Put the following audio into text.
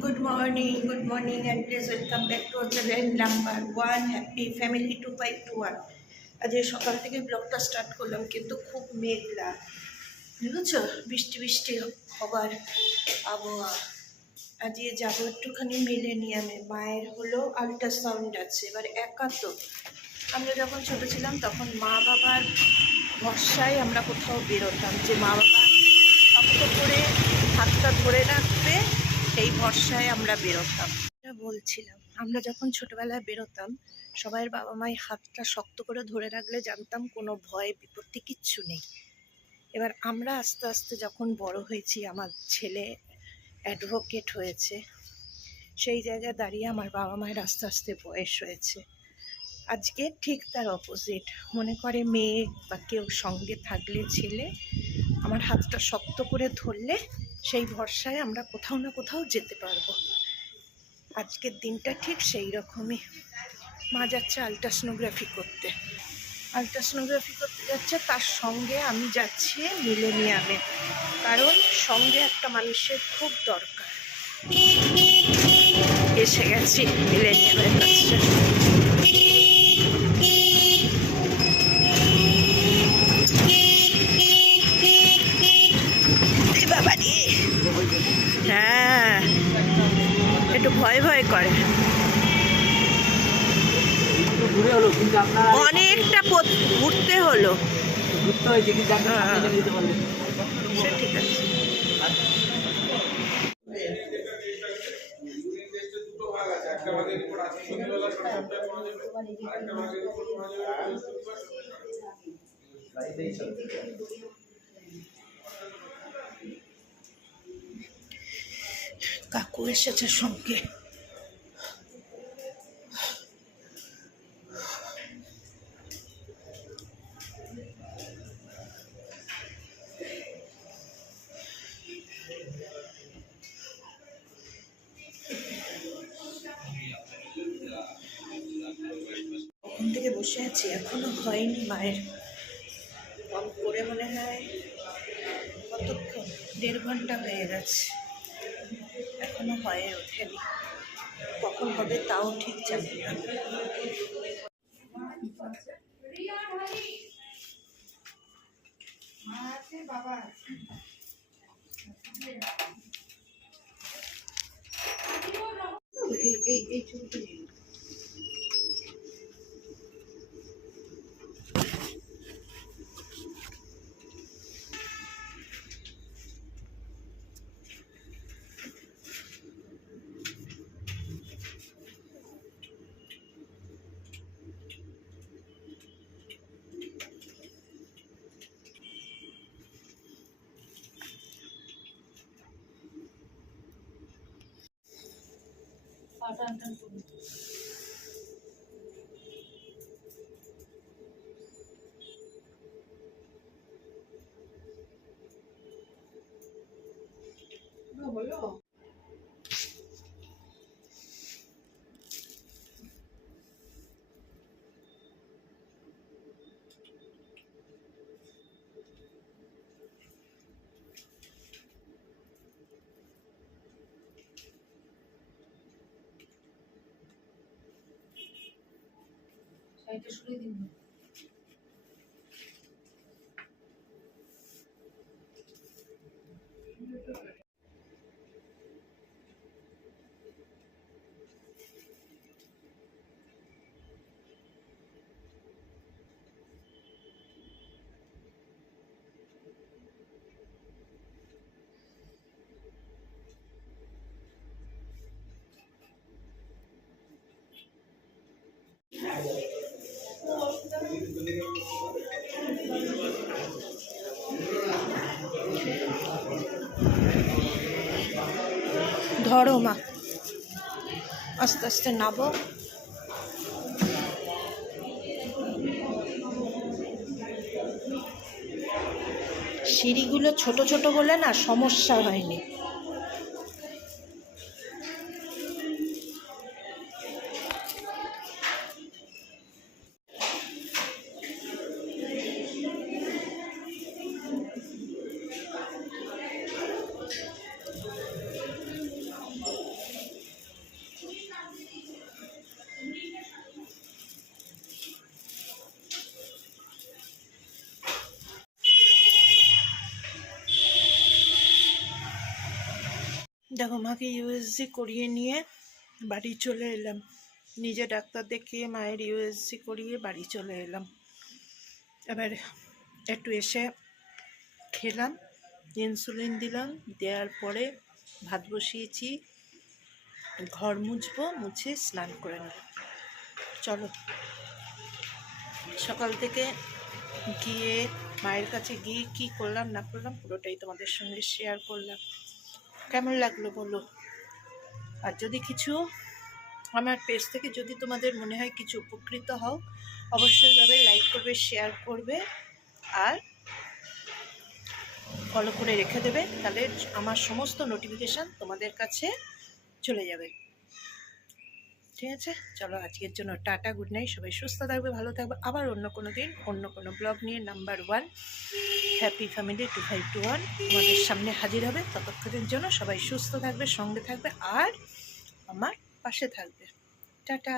Good morning, and please welcome back to our channel number 1 Happy Family 2521. আজকে সকাল থেকে ব্লগটা স্টার্ট করলাম, কিন্তু খুব মেঘলা, বুঝেছো, বৃষ্টি বৃষ্টি হবার আবহাওয়া। আজকে যাবো একটুখানি মিলেনিয়ামে, মায়ের হলো আল্ট্রাসাউন্ড আছে। এবার একা তো, আমরা যখন ছোট ছিলাম তখন মা বাবার ভরসায় আমরা কোথাও বেরোতাম, যে মা বাবা শক্ত করে হাতটা ধরে রাখবে, সেই ভরসায় আমরা বেরোতাম। বলছিলাম, আমরা যখন ছোটবেলায় বেরোতাম, সবাইয়ের বাবা মায়ের হাতটা শক্ত করে ধরে রাখলে জানতাম কোনো ভয় বিপত্তি কিচ্ছু নেই। এবার আমরা আস্তে আস্তে যখন বড় হয়েছি, আমার ছেলে অ্যাডভোকেট হয়েছে, সেই জায়গায় দাঁড়িয়ে আমার বাবা মায়ের আস্তে আস্তে বয়স হয়েছে। আজকে ঠিক তার অপোজিট, মনে করে মেয়ে বা কেউ সঙ্গে থাকলে, ছেলে আমার হাতটা শক্ত করে ধরলে সেই ভরসায় আমরা কোথাও না কোথাও যেতে পারবো। আজকের দিনটা ঠিক সেই রকমই। মা যাচ্ছে আল্ট্রাসোনোগ্রাফি করতে যাচ্ছে, তার সঙ্গে আমি যাচ্ছি মিলেনিয়ামে, কারণ সঙ্গে একটা মানুষের খুব দরকার। এসে গেছি মিলেনিয়ামের কাছে। হ্যাঁ, একটু ভয় ভয় করে, অনেকটা ঘুরতে হলো, সে ঠিক আছে। কাকু এসেছে সঙ্গে। ওখান থেকে বসে আছি, এখনো হয়নি মায়ের। কম করে মনে হয় কতক্ষণ, 1.5 ঘন্টা হয়ে গেছে, এখনো হয়ে ওঠেনি। কখন হবে তাও ঠিক জানি না। এই ছবিটা হলো। এটা শুনে দিন। ধরো মা, আস্তে আস্তে নাবো। সিঁড়িগুলো ছোট ছোট বলে না সমস্যা হয়নি। দেখো মাকে ইউএসজি করিয়ে নিয়ে বাড়ি চলে এলাম, নিজে ডাক্তার দেখিয়ে মায়ের ইউএসজি করিয়ে বাড়ি চলে এলাম। এবার একটু এসে খেলাম, ইনসুলিন দিলাম, দেওয়ার পরে ভাত বসিয়েছি, ঘর মুছবো, মুছে স্নান করে নেব। চলো, সকাল থেকে গিয়ে মায়ের কাছে গিয়ে কী করলাম না করলাম পুরোটাই তোমাদের সঙ্গে শেয়ার করলাম। কেমন লাগলো বলো? আর যদি কিছু আমার পেজ থেকে যদি তোমাদের মনে হয় কিছু উপকৃত হও, অবশ্যই ভাবে লাইক করবে, শেয়ার করবে আর ফলো করে রেখে দেবে, তাহলে আমার সমস্ত নোটিফিকেশান তোমাদের কাছে চলে যাবে। ঠিক আছে, চলো আজকের জন্য টাটা, গুড নাইট, সবাই সুস্থ থাকবে, ভালো থাকবে। আবার অন্য কোনো দিন অন্য কোনো ব্লগ নিয়ে নাম্বার 1 হ্যাপি ফ্যামিলি 2521 তোমাদের সামনে হাজির হবে। ততক্ষণের জন্য সবাই সুস্থ থাকবে, সঙ্গে থাকবে আর আমার পাশে থাকবে। টাটা।